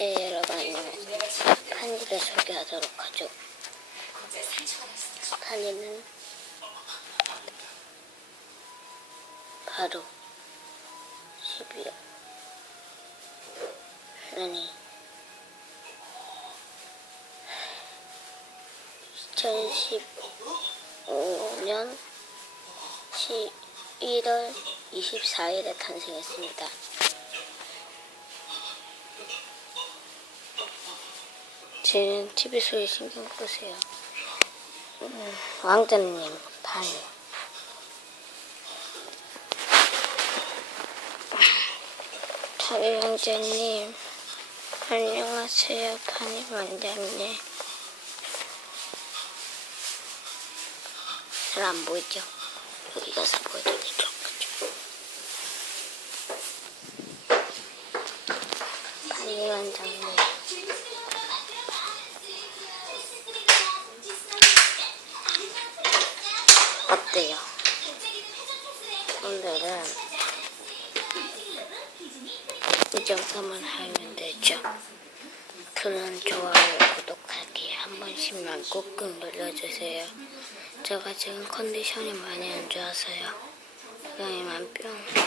여러분 안녕하세요. 판이를 소개하도록 하죠. 판이는 바로 12월 2015년 11월 24일에 탄생했습니다. 지금 TV 소리 신경 끄세요. 왕자님, 판이. 판이 왕자님, 안녕하세요. 판이 왕자님. 잘 안 보이죠? 여기 가서 보여드리도록 하죠. 판이 왕자님. 어때요? 오늘은 이 정도만 하면 되죠. 그런 좋아요, 구독하기 한 번씩만 꾹꾹 눌러주세요. 제가 지금 컨디션이 많이 안 좋아서요. 그냥 이만 뿅.